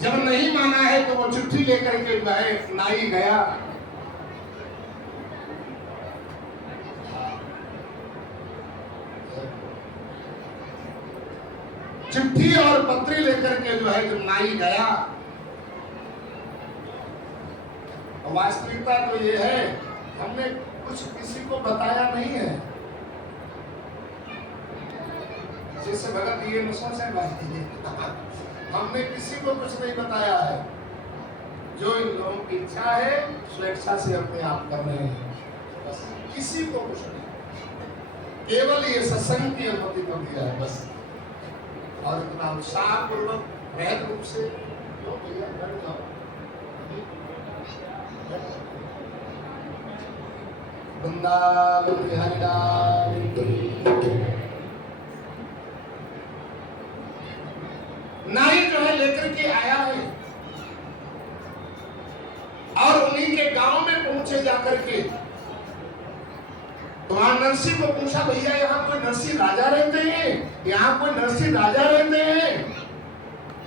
जब नहीं माना है तो वो चिट्ठी लेकर के नाई गया। चिट्ठी और पत्री लेकर के जो है जब नाई गया, वास्तविकता तो ये है हमने कुछ किसी को बताया नहीं है। जैसे भगत ये न सोचे भाई हमने किसी को कुछ नहीं बताया है। जो इन लोगों की इच्छा है स्वेच्छा से अपने आप कर रहे हैं, बस किसी को कुछ नहीं, केवल ये सत्संग की अनुमति को दिया है बस। और इतना उत्साह पूर्वक रहत रूप से लो भैया बैठ जाओ। वृंदावन बिहारी लाल नाई जो है लेकर के आया है और उन्हीं के गांव में पहुंचे जाकर के। तो वहां नरसी को पूछा, भैया यहाँ कोई नरसी राजा रहते हैं? यहाँ कोई नरसी राजा रहते हैं?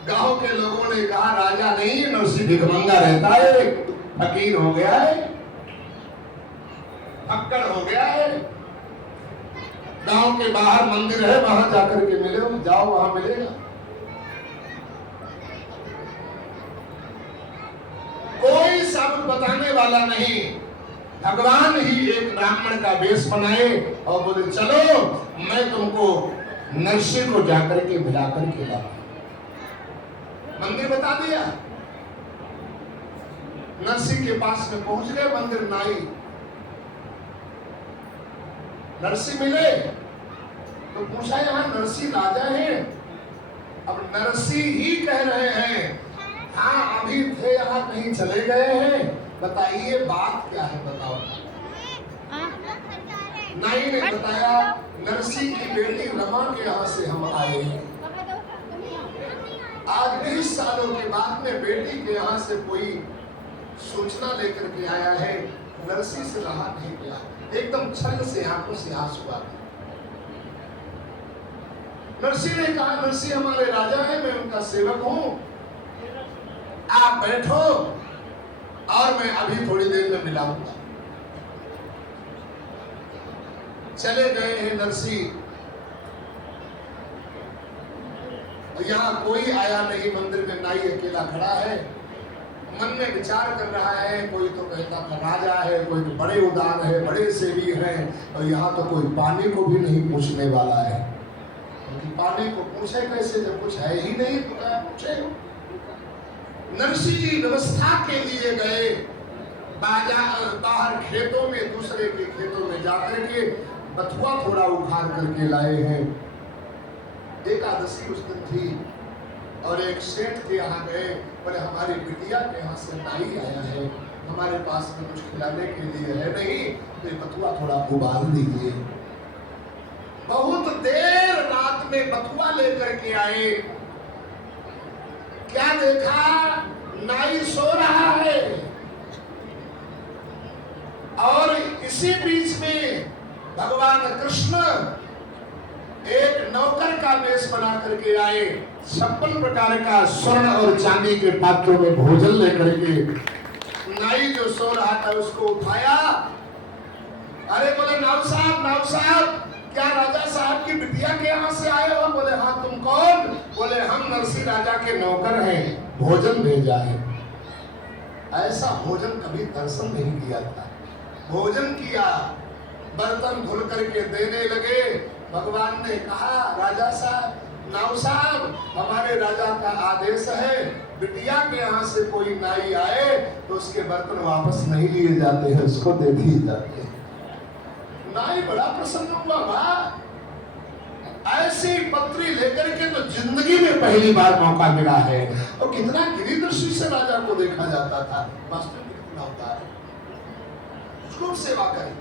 गांव के लोगों ने कहा, राजा नहीं, नरसी भिखमंगा रहता है, फकीर हो गया है, फक्कड़ हो गया है। गांव के बाहर मंदिर है, वहां जाकर के मिले, जाओ वहां मिलेगा। कोई शब्द बताने वाला नहीं, भगवान ही एक ब्राह्मण का वेश बनाए और बोले चलो मैं तुमको नरसी को जाकर के मिलाकर के ला। मंदिर बता दिया, नरसी के पास में पहुंच गए। मंदिर नाई नरसी मिले तो पूछा, यहाँ नरसी राजा है? अब नरसी ही कह रहे हैं, हाँ अभी थे यहाँ कहीं चले गए हैं, बताइए बात क्या है, बताओ। नाई ने बताया, नरसी की बेटी रमा के यहाँ से हम आए हैं। आज 20 सालों के बाद में बेटी के यहाँ से कोई सूचना लेकर के आया है, नरसी से रहा नहीं गया, एकदम छल से आंखों से आंसू आ गए। नरसी ने कहा, नरसी हमारे राजा है, मैं उनका सेवक हूँ, आप बैठो और मैं अभी थोड़ी देर में मिलाऊंगा। चले गए हैं नरसी, यहाँ कोई आया नहीं। मंदिर में नाई अकेला खड़ा है, मन में विचार कर रहा है। कोई तो कहता था राजा है, कोई तो बड़े उदार है, बड़े सेवी हैं, और यहाँ तो कोई पानी को भी नहीं पूछने वाला है। क्योंकि पानी को पूछे कैसे जब कुछ है ही नहीं, तो क्या पूछे। नरसी जी व्यवस्था के लिए गए, बाहर खेतों में, दूसरे के खेतों में जाकर के बथुआ थोड़ा उखाड़ करके लाए हैं। एकादशी उस दिन थी और एक सेठ के यहाँ गए, बोले हमारी बिटिया के यहाँ से नाई आया है, हमारे पास में कुछ खिलाने के लिए है नहीं, तो ये बथुआ थोड़ा उबाल दीजिए। बहुत देर रात में बथुआ लेकर के आए, क्या देखा, नाई सो रहा है और इसी बीच में भगवान कृष्ण एक नौकर का वेश बना करके आए, 56 प्रकार का स्वर्ण और चांदी के पात्रों में भोजन लेकर के। नाई जो सो रहा था उसको उठाया, अरे बोले नाऊ साहब क्या राजा साहब की बिटिया के यहाँ से आए हो? बोले हाँ, तुम कौन? बोले हम नरसी राजा के नौकर हैं, भोजन भेजा है। ऐसा भोजन कभी दर्शन नहीं किया था। भोजन किया, बर्तन धुल करके देने लगे। भगवान ने कहा, राजा साहब, नाऊ साहब, हमारे राजा का आदेश है, बिटिया के यहाँ से कोई नाई आए तो उसके बर्तन वापस नहीं लिए जाते हैं, उसको दे दिए जाते हैं। नाई बड़ा प्रसन्न हुआ, वाह, ऐसी पत्री लेकर के तो जिंदगी पहली बार मौका मिला है। और कितना गिरी दृष्टि से राजा को देखा जाता था, वास्तव में कितना होता है। खूब सेवा करें।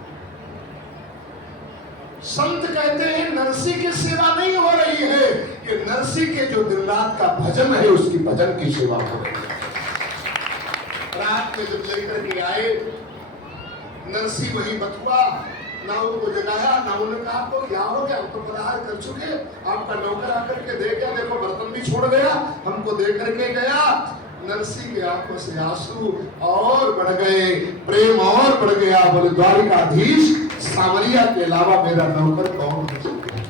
संत कहते हैं नरसी की सेवा नहीं हो रही है, ये नरसी के जो दिन रात का भजन है उसकी भजन की सेवा हो रही है। रात में जब लेकर के आए नरसी वही बथुआ, ना उनको जगाया, ना उन्होंने कहा आपको क्या हो गया, हम तो फलाहार कर चुके, आपका नौकर आकर के दे गया, देखो बर्तन भी छोड़ गया, हमको दे करके गया। नरसी के आंखों से आंसू और बढ़ गए, प्रेम और बढ़ गया। बोले द्वारिकाधीश सावरिया के अलावा मेरा नौकर कौन हो सकता है।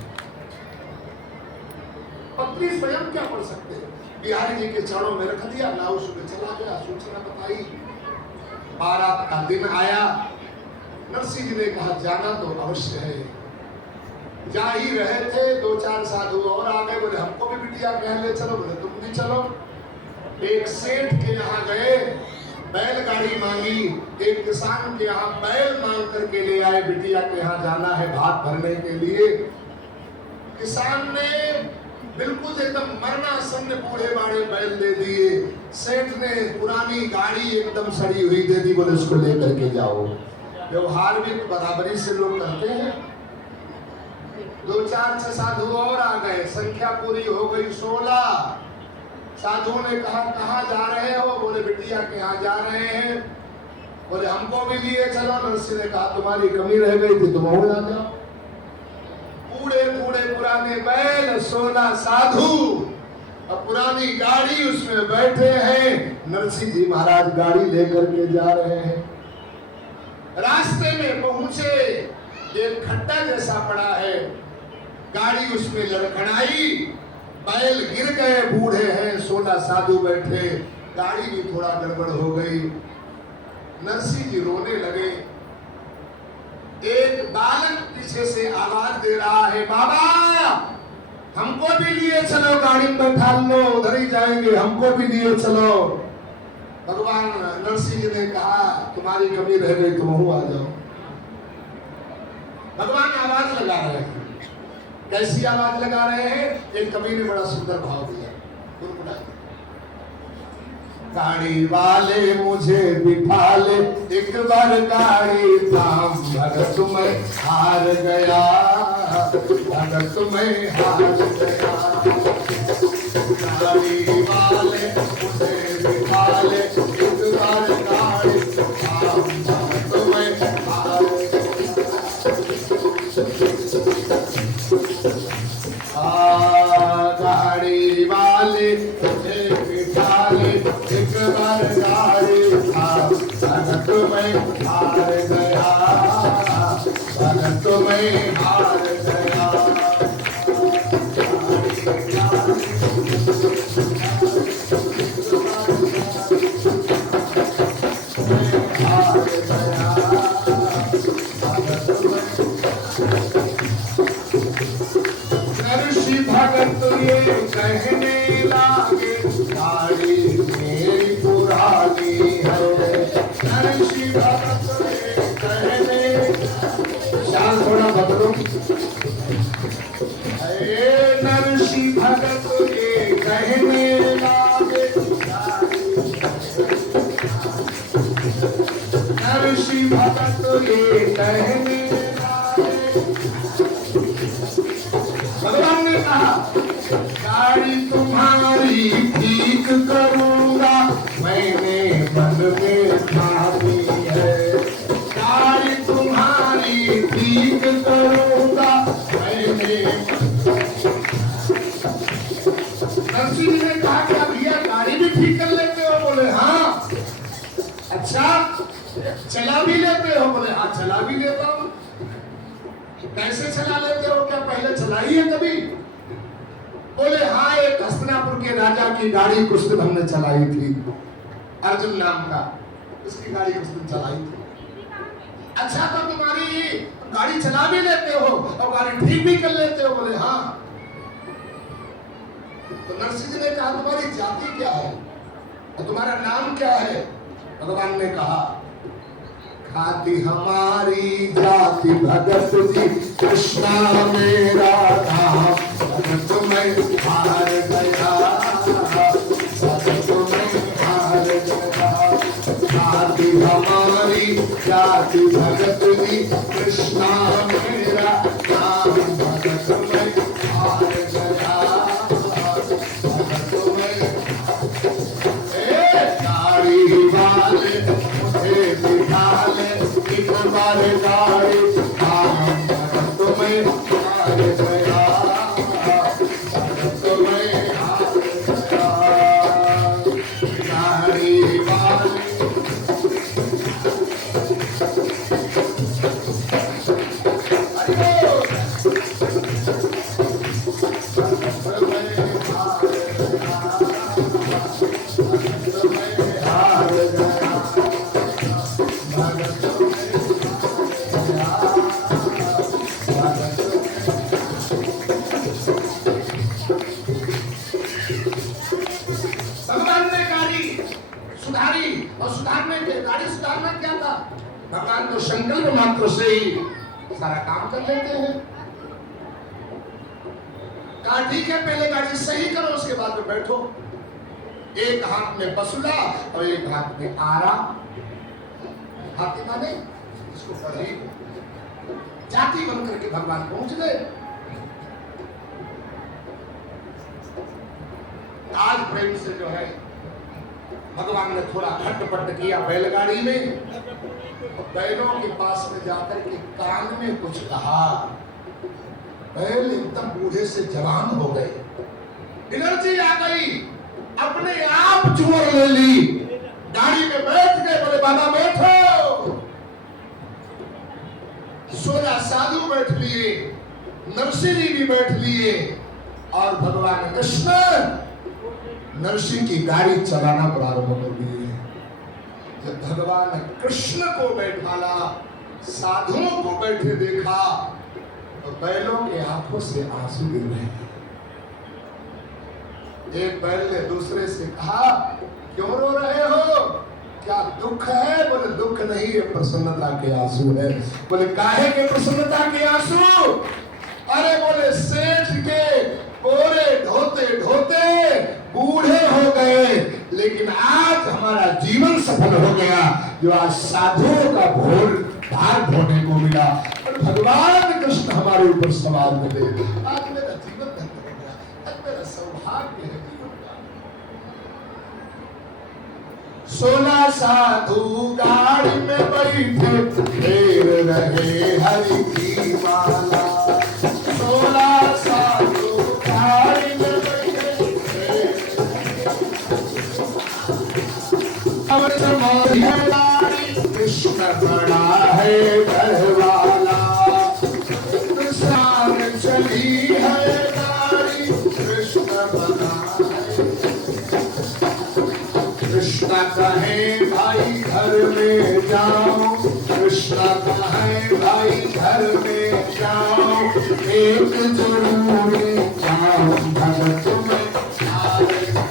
पत्नी स्वयं क्या पढ़ सकते हैं, बिहारी जी के चरणों में रख दिया, नाव सुबह चला गया, सूचना बताई। बारात का दिन आया, नरसिंह जी ने कहा जाना तो अवश्य है। जा ही रहे थे, 2-4 साधु और आ गए, बोले हमको भी बिटिया कह ले चलो, बोले तुम भी चलो। एक सेठ के यहाँ गए, बैलगाड़ी मांगी, एक किसान के यहाँ बैल मांग करके ले आए, बिटिया के यहाँ जाना है भात भरने के लिए। किसान ने बिल्कुल एकदम मरणासन्न बूढ़े बाड़े बैल दे दिए, सेठ ने पुरानी गाड़ी एकदम सड़ी हुई दे दी, बोले उसको लेकर के जाओ। व्यवहार भी बराबरी से लोग करते हैं। 2-4 साधु और आ गए, संख्या पूरी हो गई 16। साधुओं ने कहा कहाँ जा रहे हो, बोले बिटिया के यहाँ जा रहे हैं। बोले हमको भी लिए चलो। नरसिंह ने कहा तुम्हारी कमी रह गई थी, तुम और आ जाओ। पूरे पुराने बैल, 16 साधु और पुरानी गाड़ी, उसमें बैठे हैं। नरसिंह जी महाराज गाड़ी लेकर के जा रहे हैं। रास्ते में पहुंचे, एक खड्डा जैसा पड़ा है, गाड़ी उसमें लड़खड़ाई, बैल गिर गए, बूढ़े हैं, 16 साधु बैठे, गाड़ी भी थोड़ा गड़बड़ हो गई। नरसिंह जी रोने लगे। एक बालक पीछे से आवाज दे रहा है, बाबा हमको भी लिए चलो, गाड़ी में बैठा लो, उधर ही जाएंगे, हमको भी लिए चलो। भगवान नरसिंह जी ने कहा तुम्हारी कमी रह गई, तुम आ जाओ। भगवान आवाज लगा रहे हैं। कैसी आवाज लगा रहे हैं? एक कवि ने बड़ा सुंदर भाव दिया, गाड़ी वाले मुझे बिठा ले, एक बार गाड़ी थाम, भगत में हार गया, भगत में हार गया। गाड़ी वाले मुझे बिठा ले, एक बार गाड़ी थाम, भगत में हार गया। गाड़ी वाले मुझे बिठा ले, एक बार गाड़ी थाम, भगत में हार गया, भगत में हार गया। ऋषि भगत ये कहने लागे, गाड़ी मेरी पुरानी है। ऋषि भगत ये कहने, शान थोड़ा बदलो। ऋषि भगत ये कहने लागे, ऋषि भगत ये कहने लागे। भगवान ने कहा गाड़ी तुम्हारी ठीक करूंगा, मैंने मन में ठानी है। गाड़ी तुम्हारी ठीक करूंगा, मैंने। नरसिंह जी ने कहा क्या भैया गाड़ी भी ठीक कर लेते हो? बोले हाँ। अच्छा चला भी लेते हो? बोले हाँ चला भी लेता हूँ। कैसे चला लेते हो? क्या पहले चलाई है कभी? बोले हाँ, एक हस्तिनापुर के राजा की गाड़ी कुछ दिन हमने चलाई थी, अर्जुन नाम का, उसकी गाड़ी कुछ दिन चलाई थी। अच्छा तो तुम्हारी गाड़ी चला भी लेते हो और गाड़ी ठीक भी कर लेते हो? बोले हाँ। तो नरसिंह जी ने कहा तुम्हारी जाति क्या है और तुम्हारा नाम क्या है? भगवान ने कहा खाती हमारी जाति भगत जी, कृष्णा मेरा नाम, भगत में हार गया, साधु भगत जी कृष्णा मेरा नाम भगत में हार गया, भगत में गाड़ी वाले मुझे बिठा ले, एक बार गाड़ी नाम भगत में हार गया, भगत में हार गया। गाड़ी वाले सुधारी, और सुधारने के गाड़ी सुधारना क्या था? भगवान तो संकल्प मात्र से ही सारा काम कर लेते हैं। कहा ठीक है, पहले गाड़ी सही करो, उसके बाद में बैठो। एक हाथ में बसुला और एक हाथ में आरा। हाथी माने इसको पढ़ी जाति बन करके भगवान पहुंच गए। आज प्रेम से जो है भगवान ने थोड़ा खटपट किया बैलगाड़ी में, बैलों के पास में जाकर के कान में कुछ कहा। बैल एकदम बूढ़े से जवान हो गए, एनर्जी आ गई, अपने आप जोर ले ली, गाड़ी में बैठ गए। बोले बाबा बैठो। 16 साधु बैठ लिए, नरसिंह जी भी बैठ लिए, और भगवान कृष्ण नरसिंह की गाड़ी चलाना प्रारंभ कर दिए। जब भगवान कृष्ण को बैठाला, साधुओं को बैठे देखा, तो बैलों के आंखों से आंसू गिर रहे हैं। एक बैल ने दूसरे से कहा, क्यों रो रहे हो? क्या दुख है? बोले दुख नहीं, ये प्रसन्नता के आंसू है। बोले काहे के प्रसन्नता के आंसू? अरे बोले सेठ के बोरे ढोते ढोते बूढ़े हो गए, लेकिन आज हमारा जीवन सफल हो गया, जो आज साधुओं का भार ढोने को मिला। और भगवान कृष्ण हमारे ऊपर सवार मिले। आज मेरा जीवन धन्य हो गया, आज मेरा सौभाग्य है जीवन का। 16 साधु गाड़ी में बैठे फेर रहे हरि की माला। 16 साधु गाड़ी में बैठे कृष्ण बड़ा है घरवाला, सामने चली है गाड़ी, कृष्ण बड़ा है। कृष्ण कहे भाई घर में जाओ, कृष्ण कहे भाई घर में जाओ, एक जरूरी काम भगत में हार गया,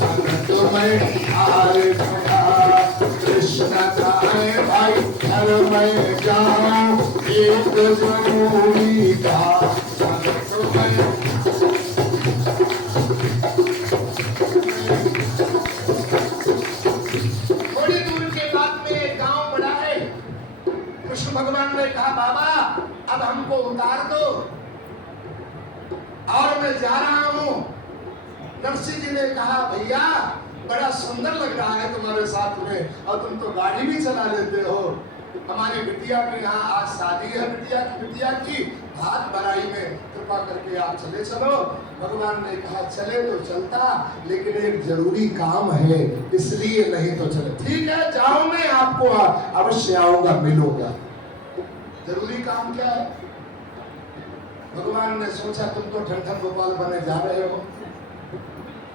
भगत में हार गया। कृष्ण कहे भाई घर में जाओ, एक जरूरी काम भगत में। भगवान ने कहा बाबा अब हमको उतार दो और मैं जा रहा हूं। नरसिंह जी ने कहा भैया बड़ा सुंदर लग रहा है तुम्हारे साथ में, और तुम तो गाड़ी भी चला लेते हो। हमारी बिटिया के यहाँ आज शादी है, बिटिया की हाथ भराई में, कृपा करके आप चले चलो। भगवान ने कहा चले तो चलता, लेकिन एक जरूरी काम है, इसलिए नहीं तो चले। ठीक है जाओ, मैं आपको अवश्य आऊंगा, मिलूंगा। जरूरी काम क्या है? भगवान ने सोचा तुम तो ठंठन गोपाल बने जा रहे हो,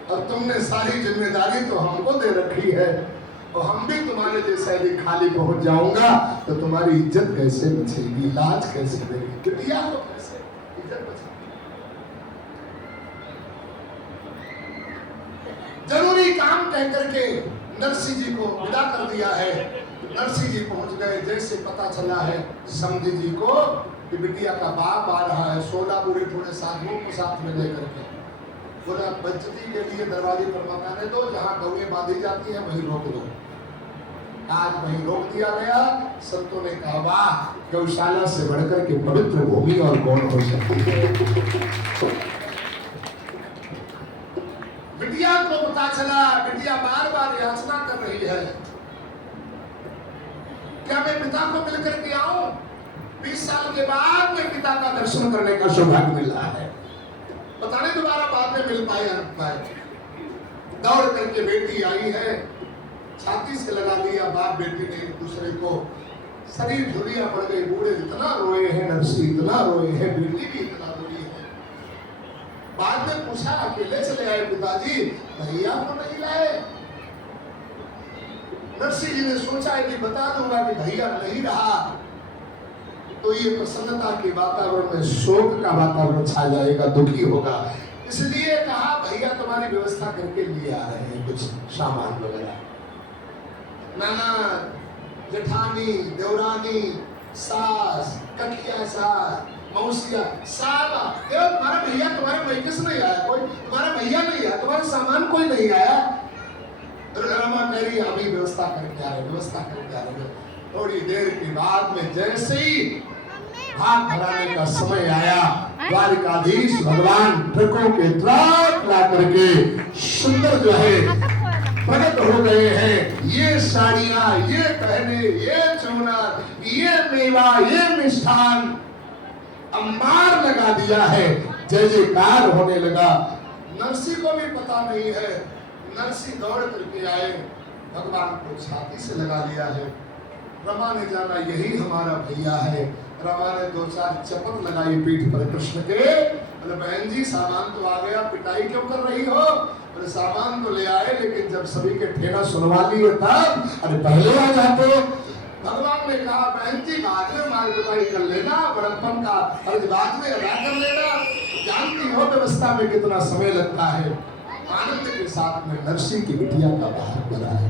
और तुमने सारी जिम्मेदारी तो हमको दे रखी है, और हम भी तुम्हारे जैसा यदि खाली पहुंच जाऊंगा तो तुम्हारी इज्जत कैसे बचेगी, लाज कैसे देगी, बिटिया को कैसे इज्जत बचेगी। जरूरी काम कह करके नरसिंह जी को विदा कर दिया है। नरसिंह जी पहुंच गए। जैसे पता चला है समधी जी को कि बिटिया का बाप आ रहा है, 16 बूढ़े थोड़े साधुओं को साथ में लेकर के, बोला बचती के लिए दरवाजे पर मकाने दो, जहां गौएं बांधी जाती है वहीं रोक दो। आज वहीं रोक दिया गया। संतों ने कहा वाह, गौशाला से बढ़कर के पवित्र भूमि और कौन हो सकती है। बिटिया को पता चला, बिटिया बार बार याचना कर रही है, क्या मैं पिता को मिलकर के आऊं? 20 साल के बाद में पिता का दर्शन करने का सौभाग्य मिल रहा है। पता नहीं दोबारा बाद में मिल पाए या न पाए। दौड़ करके बेटी आई है, छाती से लगा दिया बाप बेटी ने एक दूसरे को। शरीर झुर्रियां पड़ गई, बूढ़े इतना रोए हैं, नरसी इतना रोए हैं, बेटी भी इतना रोई है। बाद में पूछा, अकेले चले आए पिताजी, भैया को नहीं लाए? नरसी जी ने सोचा कि बता दूंगा कि भैया नहीं रहा तो ये प्रसन्नता के वातावरण में शोक का वातावरण छा जाएगा, दुखी होगा। इसलिए कहा भैया तुम्हारी व्यवस्था करके लिए आ रहे हैं कुछ सामान वगैरह। नाना, जेठानी, देवरानी, सास, ककिया सास, मौसिया, साला, तुम्हारा भैया, तुम्हारे मैकेस नहीं आया कोई, तुम्हारा भैया नहीं आया, तुम्हारा सामान कोई नहीं आया। रमा कह रही अभी व्यवस्था करके आ रहे, व्यवस्था करके आ रहे। थोड़ी देर के बाद में जैसे ही हाथ भराने का समय आया, द्वारिकाधीश भगवान ट्रकों के ट्रक ला करके सुंदर जो है प्रकट हो गए हैं। ये साड़ियां, ये पहने, ये चूनर, ये मेवा, ये मिष्ठान अंबार लगा दिया है। जय जयकार होने लगा। नरसी को भी पता नहीं है, नरसी दौड़ करके आए, भगवान को छाती से लगा लिया है। रमा ने जाना यही हमारा भैया है। रमा ने 2-4 चपत लगाई पीठ पर कृष्ण के। अरे बहन जी, सामान तो आ गया, पिटाई क्यों कर रही हो? अरे सामान तो ले आए, लेकिन जब सभी के ठेना सुनवा लिए तब अरे पहले आ जाते। भगवान ने कहा बहन जी बाद में मार पिटाई कर लेना, बड़प्पन का अर्ज बाद में अदा कर लेना। जानती हो व्यवस्था में कितना समय लगता है। आनंद के साथ में नरसी की बिटिया का बाहर बना है।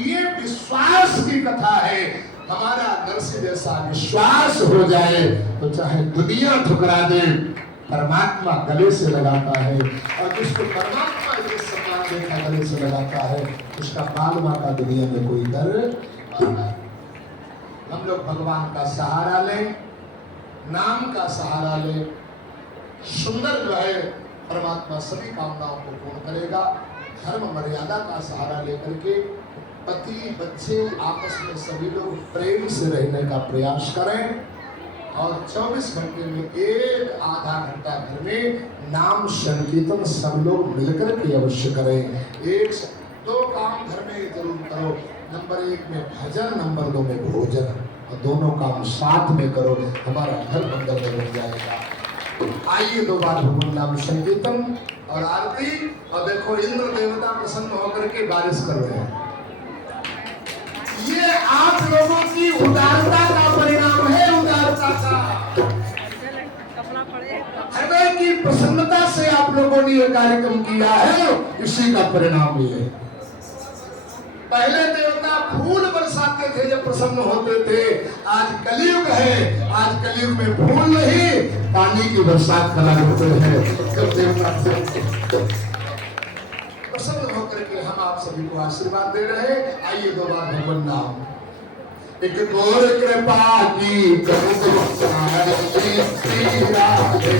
ये विश्वास की कथा है। हमारा नरसी जैसा विश्वास हो जाए तो चाहे दुनिया ठुकरा दे, परमात्मा गले से लगाता है। और जिसको परमात्मा जिस सम्मान देखा गले से लगाता है, उसका बाल माता दुनिया में कोई डर नहीं। हम लोग भगवान का सहारा लें, नाम का सहारा लें। सुंदर जो है परमात्मा सभी कामनाओं को पूर्ण करेगा। धर्म मर्यादा का सहारा लेकर के पति बच्चे आपस में सभी लोग प्रेम से रहने का प्रयास करें। और 24 घंटे में एक आधा घंटा घर में नाम संकीर्तन सब लोग मिलकर के अवश्य करें। 1-2 काम घर में जरूर करो। नंबर 1 में भजन, नंबर 2 में भोजन, और दोनों काम साथ में करो। हमारा घर मंगल में बन जाएगा। आइए 2 बार भगवान नाम संकीर्तन और आरती। और देखो इंद्र देवता प्रसन्न होकर के बारिश कर रहे हैं। ये आप लोगों की उदारता का परिणाम है। उदारता का, हृदय की प्रसन्नता से आप लोगों ने ये कार्यक्रम किया है, इसी का परिणाम ये है। पहले देवता फूल बरसाते थे जब प्रसन्न होते थे। आज कलयुग है, आज कलयुग में फूल नहीं पानी की बरसात करा होते हैं। जब देवता प्रसन्न होकर के हम आप सभी को आशीर्वाद दे रहे हैं। आइए 2 बार भगवान नाम। एक तोर कृपा की श्री राधे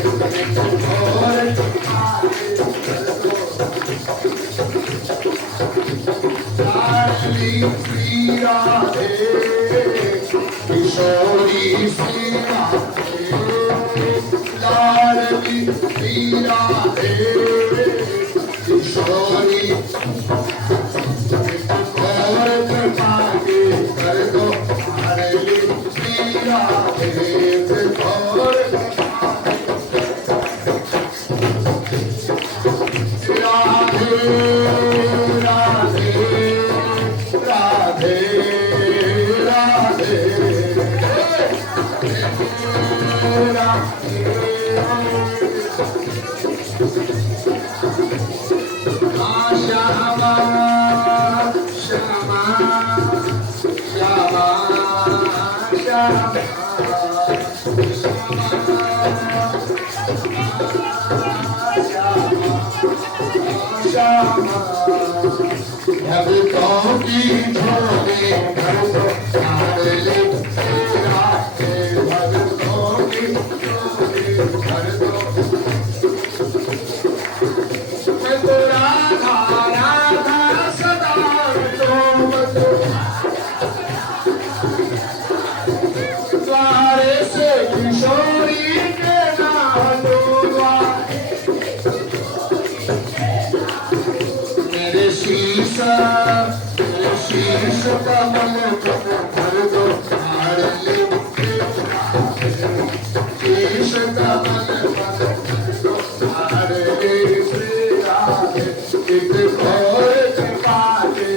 किशोरी श्री राधे लाडली श्री राधे किशोरी और कृपा के कर दो हरली श्री राधे और श्यामा भक्तों की झोली भर दो लाडले राधे भक्तों की झोली भर दो मैं तो राधा राधा सदा द्वारे से किशोरी के मेरे शीश कमल भर दो शीश कमल भर दो एक और कृपा के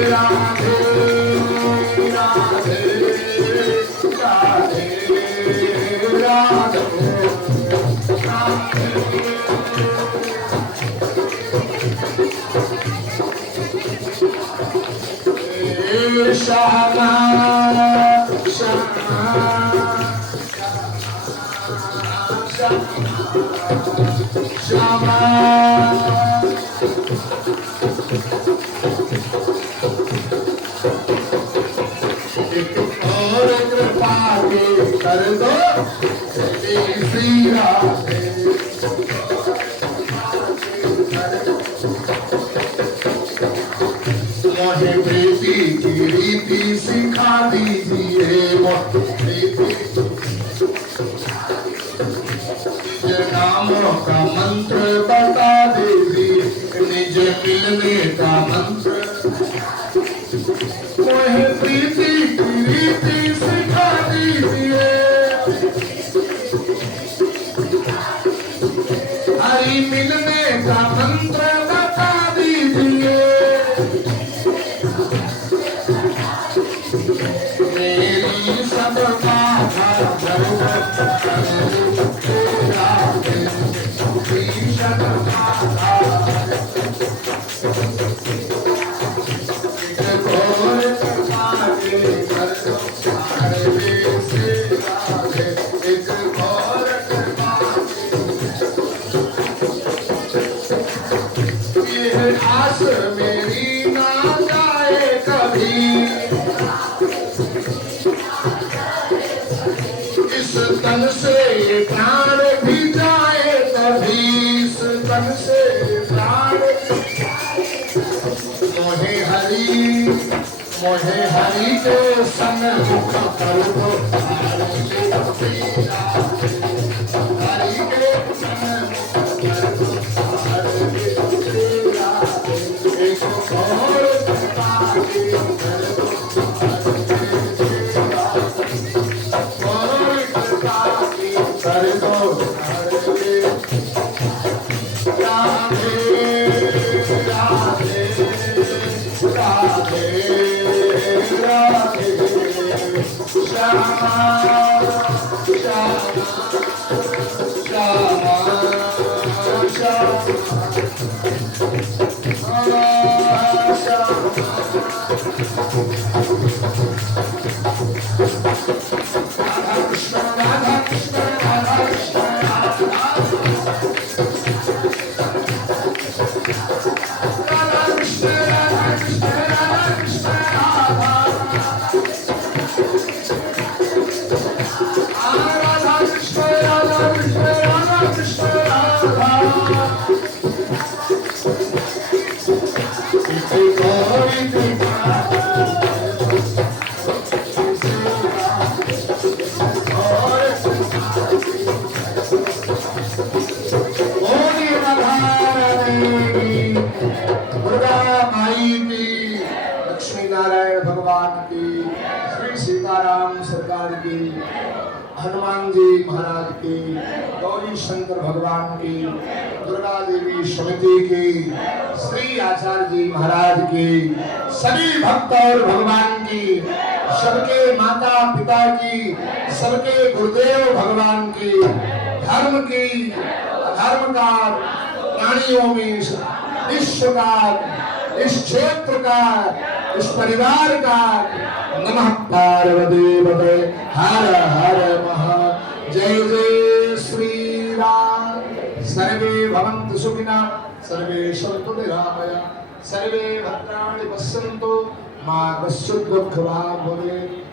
राधे राधे राधे राधे श्यामा श्यामा श्यामा और कृपा के कर दो श्री राधे मोहे प्रीति की रीति सिखा दीजिए निज नामों का मंत्र बता दीजिए निज मिलने का मंत्र मोहे प्रीति की रीति सिखा दीजिए हरि मिलने का मंत्र बता दीजिए मेरी सब बाधा आस मेरी ना जाए कभी इस तन से प्राण भी जाए कभी इस तन से प्राण मोहे हरि के संग मुख कर दो हरि के संग कर दो राधे राधे राधे राधे श्यामा श्यामा सीताराम सरकार की, हनुमान जी महाराज की, गौरी शंकर भगवान की, दुर्गा देवी समिति की, श्री आचार्य जी महाराज की, सभी भक्त और भगवान की, सबके माता पिता की, सबके गुरुदेव भगवान की, धर्म की, अधर्म का, प्राणियों में, विश्व का, इस क्षेत्र का, इस परिवार का। नमः पार्वती पते हर हर महा। जय जय श्री राम। सर्वे भवन्तु सुखिनः, सर्वे सन्तु निरामया, सर्वे भद्राणि पश्यन्तु मा कश्चित् दुःखभाग् भवेत्।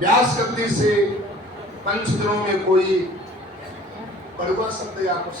व्यास गद्दी से पंच दिनों में कोई कड़वा शब्द या कुछ